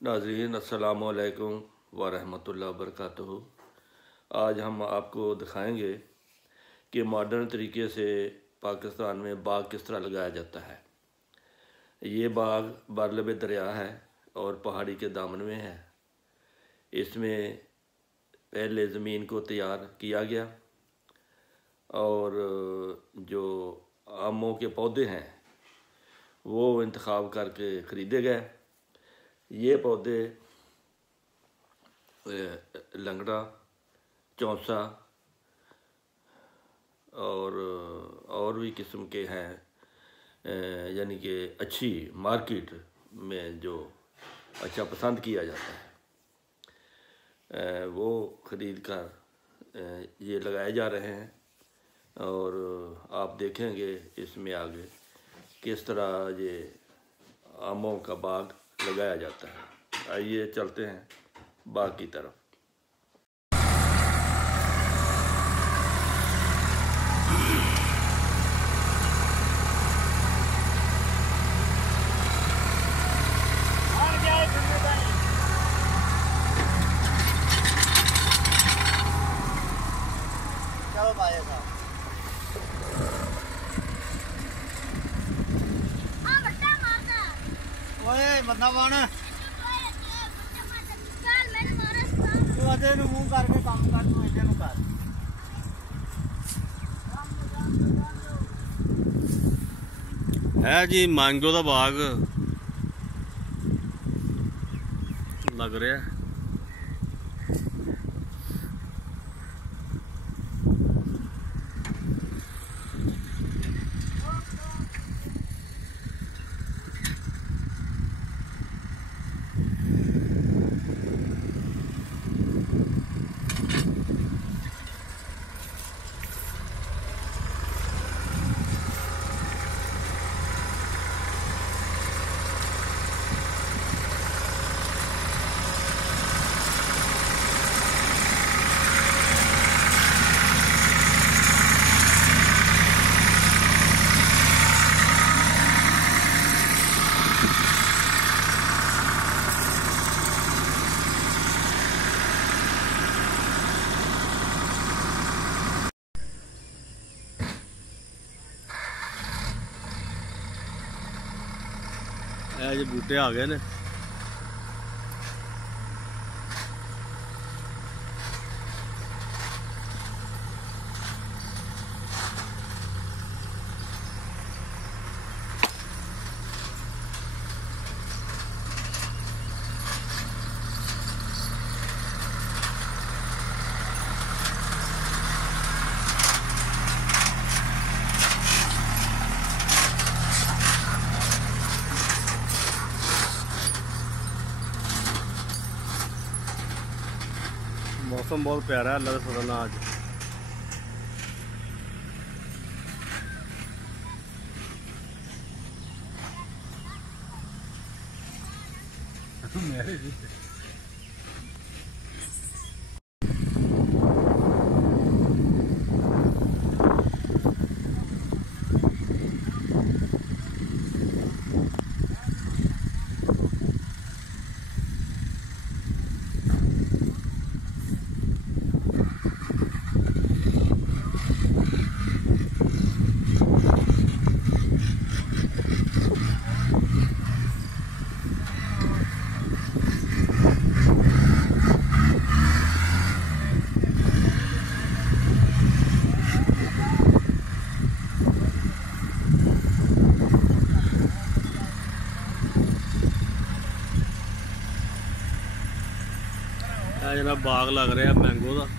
नाज़रीन अस्सलामु अलैकुम व रहमतुल्लाहि व बरकातुहू। आज हम आपको दिखाएंगे कि मॉडर्न तरीके से पाकिस्तान में बाग किस तरह लगाया जाता है। ये बाग बारलब दरिया है और पहाड़ी के दामन में है। इसमें पहले ज़मीन को तैयार किया गया और जो आमों के पौधे हैं वो इंतखाब करके ख़रीदे गए। ये पौधे लंगड़ा, चौंसा और भी किस्म के हैं, यानी कि अच्छी मार्केट में जो अच्छा पसंद किया जाता है वो ख़रीद कर ये लगाए जा रहे हैं। और आप देखेंगे इसमें आगे किस तरह ये आमों का बाग लगाया जाता है। आइए चलते हैं बाग की तरफ। चलो पाएगा ओए बंदा कौन है? तू अदे नु मुंह करके काम कर, तू इधर नु कर। है जी मैंगो का बाग लग रहा है। ये बूटे आ गए ने। मौसम बहुत प्यारा है, अल्लाह का शुक्र आज। जनाब बाग लग रहा है मैंगो का।